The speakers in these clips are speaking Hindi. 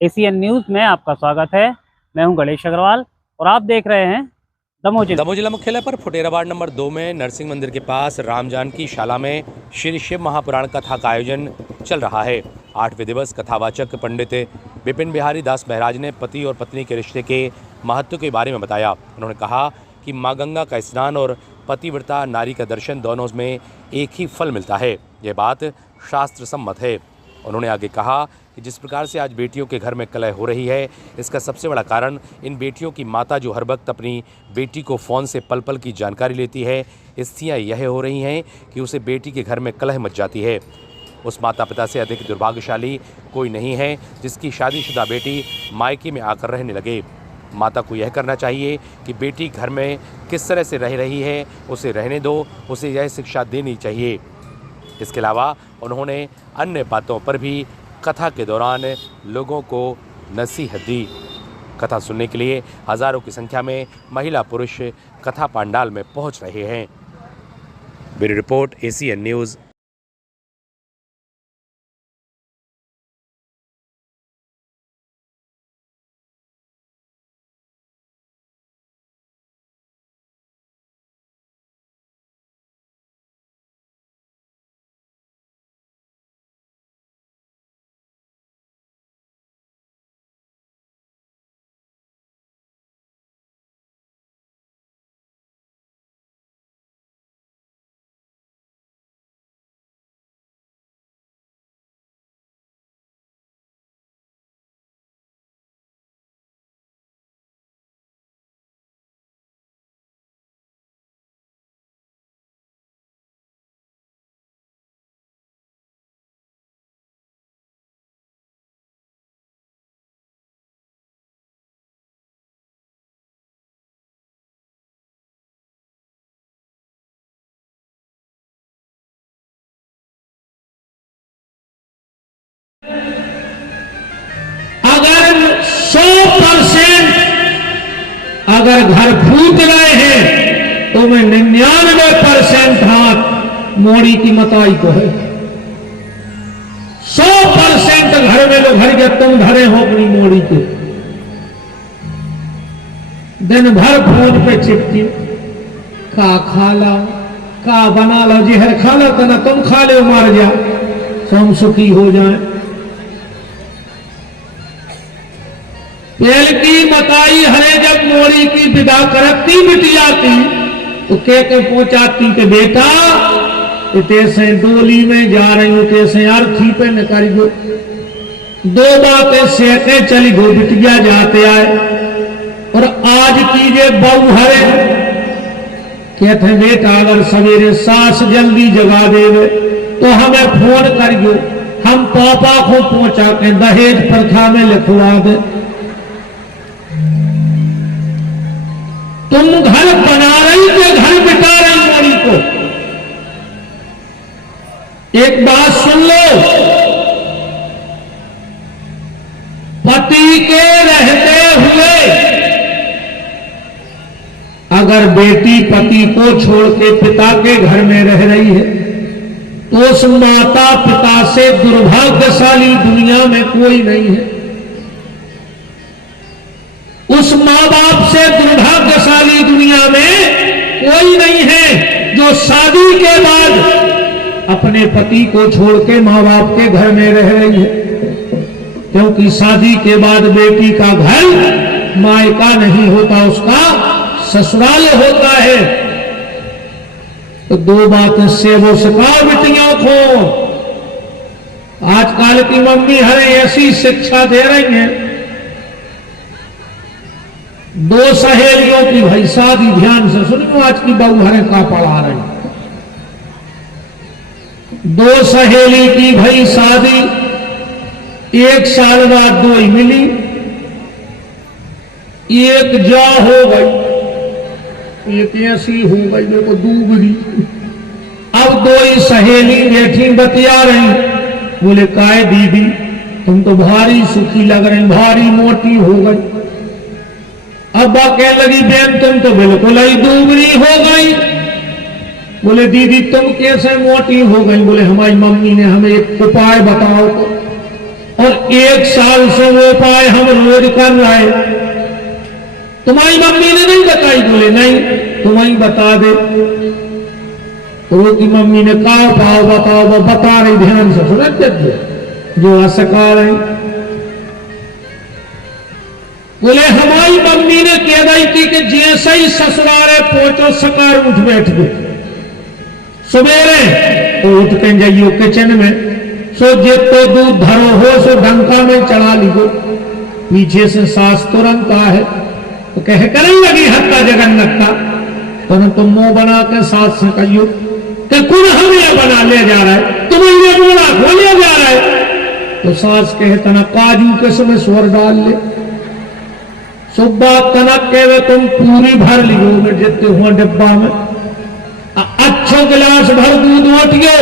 एसीएन न्यूज़ में आपका स्वागत है। मैं हूं गणेश अग्रवाल और आप देख रहे हैं दमोह जिला मुख्यालय पर फुटेरा वार्ड नंबर 2 में नरसिंह मंदिर के पास राम जानकी शाला में श्री शिव महापुराण कथा का आयोजन चल रहा है। 8वें दिवस कथावाचक पंडित विपिन बिहारी दास महाराज ने पति और पत्नी के रिश्ते के महत्व के बारे में बताया। उन्होंने कहा कि माँ गंगा का स्नान और पतिव्रता नारी का दर्शन दोनों में एक ही फल मिलता है। यह बात शास्त्र सम्मत है। उन्होंने आगे कहा कि जिस प्रकार से आज बेटियों के घर में कलह हो रही है, इसका सबसे बड़ा कारण इन बेटियों की माता जो हर वक्त अपनी बेटी को फ़ोन से पल पल की जानकारी लेती है, स्थितियाँ यह हो रही हैं कि उसे बेटी के घर में कलह मच जाती है। उस माता पिता से अधिक दुर्भाग्यशाली कोई नहीं है जिसकी शादीशुदा बेटी मायके में आकर रहने लगे। माता को यह करना चाहिए कि बेटी घर में किस तरह से रह रही है उसे रहने दो, उसे यह शिक्षा देनी चाहिए। इसके अलावा उन्होंने अन्य बातों पर भी कथा के दौरान लोगों को नसीहत दी। कथा सुनने के लिए हजारों की संख्या में महिला पुरुष कथा पंडाल में पहुंच रहे हैं। Bureau report, ACN news. अगर 100% अगर घर फूट रहे हैं तो मैं 99% हाथ मोड़ी की मताई को है। 100% घर में लोग घर के तुम धरे हो अपनी मोड़ी के, दिन भर फोन पे चिपकी का खा ला, का बना लो, जहर खा लो तो ना तुम खा लो मर जा, हम सुखी हो जाए। पेल की मताई हरे जब मोड़ी की विदा करती बिटिया की तो के पहुंचाती के बेटा तेसे डोली में जा रही हूं, कैसे अर्थी पे न करी गो, 2 बातें सेके चली गो बिटिया जाते आए। और आज की जे बहू हरे कहते बेटा अगर सवेरे सास जल्दी जगा देवे तो हमें फोन करियो, हम पापा को पहुंचा के दहेज प्रथा में लिखवा दे। तुम घर बना रही के घर बिटा रही मोड़ी को। एक बात सुन लो, पति के रहते हुए अगर बेटी पति को छोड़ के पिता के घर में रह रही है तो उस माता पिता से दुर्भाग्यशाली दुनिया में कोई नहीं है। उस माँ बाप से दुर्भाग्यशाली दुनिया में कोई नहीं है जो शादी के बाद अपने पति को छोड़ के माँ बाप के घर में रह रही है, क्योंकि शादी के बाद बेटी का घर मायका नहीं होता, उसका ससुराल होता है। तो 2 बातें से वो सिखाओ बेटियों को। आजकल की मम्मी हमें ऐसी शिक्षा दे रही हैं, 2 सहेलियों की भाई शादी, ध्यान से सुनिए आज की बहू हरे का पढ़ा रही। 2 सहेली की भाई शादी, 1 साल बाद 2 ही मिली, एक जा हो गई, एक ऐसी हो गई मेरे को डूबरी। अब 2 ही सहेली बैठी बतिया रही, बोले काय दीदी तुम तो भारी सुखी लग रही, भारी मोटी हो गई। अब कहने लगी बहन तुम तो बिल्कुल ही दूबरी हो गई। बोले दीदी तुम कैसे मोटी हो गई? बोले हमारी मम्मी ने हमें एक उपाय बताओ। तो और 1 साल से वो उपाय हम रोज कर रहे। तुम्हारी मम्मी ने नहीं बताई? बोले नहीं, तुम्हें बता दे। तो वो की मम्मी ने कहा बताओ, वो बता रही, ध्यान से सुन जो असका रही। बोले हमारी मम्मी ने कह रही थी कि जैसे ही ससुरारे पहुंचो सकार उठ बैठ गए, सवेरे तो उठ के जाइयो किचन में, सो जितो दूध धरो हो सो डंका में चढ़ा लीजो। पीछे से सास तुरंत है तो कह कर लगी हत्ता जगन्नत का, तो तुम मुंह बना के सास से कहियो कि कौन हमें बना ले जा रहा है, तुम्हें बोला खोलिया जा रहा है। तो सास कहे तना काजू के समय स्वर डाल ले, सुब्बा कनक के तुम पूरी भर लियो में जितने हुआ डिब्बा में, अच्छो गिलास भर दूध उठियो,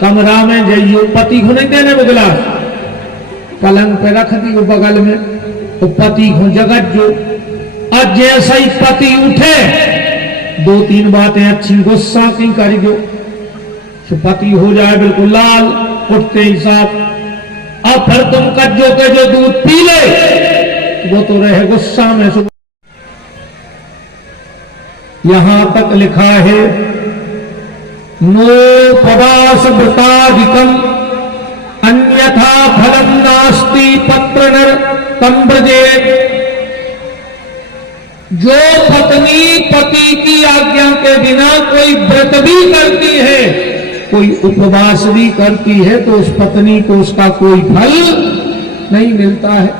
कमरा में जाइयो, पति को नहीं देने वो गिलास, पलंग पे रख दियो बगल में, तो पति को जगत जो। और जैसे ही पति उठे 2-3 बातें अच्छी गुस्सा की करी दो, तो पति हो जाए बिल्कुल लाल उठते ही साफ। अब फिर तुम कज्जो के जो दूध पी ले वो तो रहे गुस्सा में। यहां तक लिखा है नो पदास वृताधिकम अन्यथा फलम नास्ति पत्र नर तम ब्रजेत। जो पत्नी पति की आज्ञा के बिना कोई व्रत भी करती है, कोई उपवास भी करती है, तो उस पत्नी को उसका कोई फल नहीं मिलता है।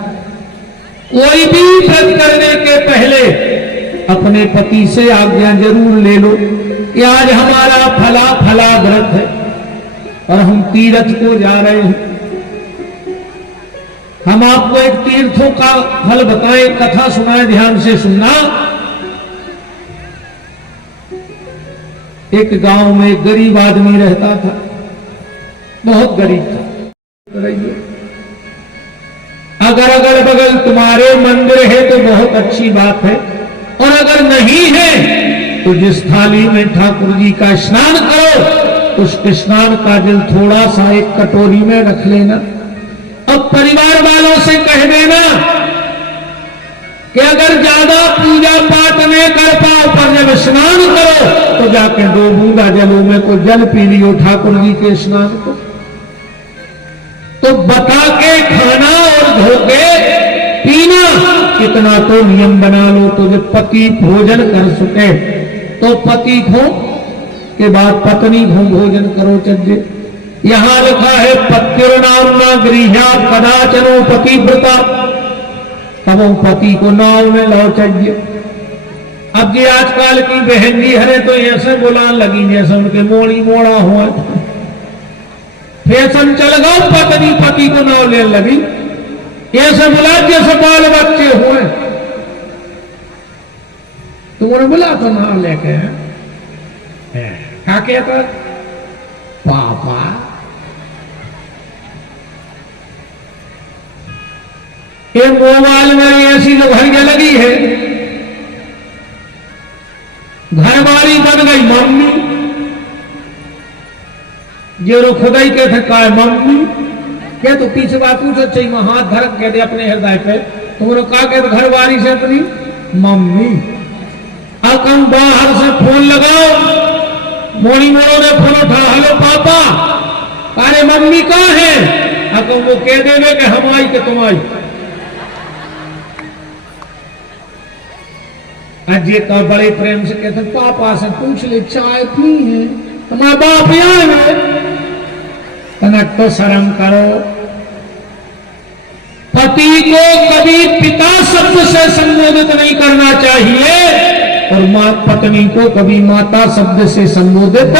कोई भी व्रत करने के पहले अपने पति से आज्ञा जरूर ले लो कि आज हमारा फला फला व्रत है और हम तीर्थ को जा रहे हैं। हम आपको एक तीर्थों का फल बताएं, कथा सुनाएं, ध्यान से सुनना। एक गांव में एक गरीब आदमी रहता था, बहुत गरीब था। अगर अगल बगल तुम्हारे मंदिर है तो बहुत अच्छी बात है, और अगर नहीं है तो जिस थाली में ठाकुर जी का स्नान करो उस स्नान का जल थोड़ा सा एक कटोरी में रख लेना। अब परिवार वालों से कह देना कि अगर ज्यादा पूजा पाठ नहीं कर पाओ पर जब स्नान करो तो जाके 2 बूंदा जलों में को जल पी लियो ठाकुर जी के स्नान को। तो बता के खाना और धो के पीना, इतना तो नियम बना लो। तो जब पति भोजन कर सके तो पति को के बाद पत्नी को भोजन करो चाहिए। यहां लिखा है पत्युर्नाम्ना गृह्यात् कदाचनो पतिव्रता, तब पति को नाव में लो चाहिए। अब ये आजकल की बहन जी हरे तो ऐसे बुलाने लगी जैसे उनके मोड़ी मोड़ा हुआ फैशन चल गया, पत्नी पति को नाव लेने लगी, ऐसे बुला जैसे बाल बच्चे हुए। तुमने बुला तो नाव लेके क्या कहता पापा। ये मोबाइल में ऐसी तो घड़ियां लगी है, घरवाली बन गई मम्मी। जो खुदाई के थे का मम्मी क्या, तो पीछे बात पूछो चाहिए हाथ धरक के दे अपने हृदय पे, तुमने कहा के घरवाली से अपनी मम्मी। अब हम बाहर से फोन लगाओ, मोनी मोड़ो ने फोन उठा, हेलो पापा, अरे मम्मी कहाँ है? अब वो कह देवे कि हम आई के तुम आई। अजय का बड़े प्रेम से कहते पापा से पूछ ले चाय पी है, हमारा बाप यहाँ है। तनक तो शर्म करो। पति को कभी पिता शब्द से संबोधित नहीं करना चाहिए और मां पत्नी को कभी माता शब्द से संबोधित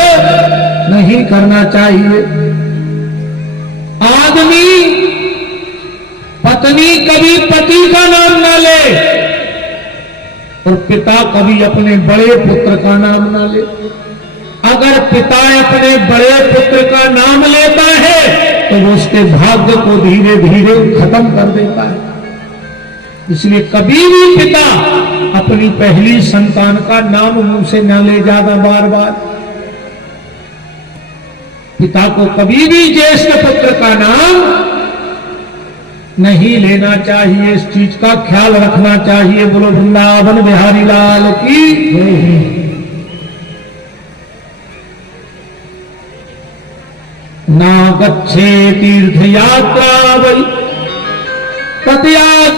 नहीं करना चाहिए। आदमी पत्नी कभी पति का नाम ना ले और पिता कभी अपने बड़े पुत्र का नाम ना ले। अगर पिता अपने बड़े पुत्र का नाम लेता है तो वो उसके भाग्य को धीरे धीरे खत्म कर देता है। इसलिए कभी भी पिता अपनी पहली संतान का नाम मुंह से न ले ज्यादा बार बार। पिता को कभी भी ज्येष्ठ पुत्र का नाम नहीं लेना चाहिए, इस चीज का ख्याल रखना चाहिए। बोलो वृंदावन बिहारी लाल की। ना गच्छे तीर्थ यात्रा वै तत्या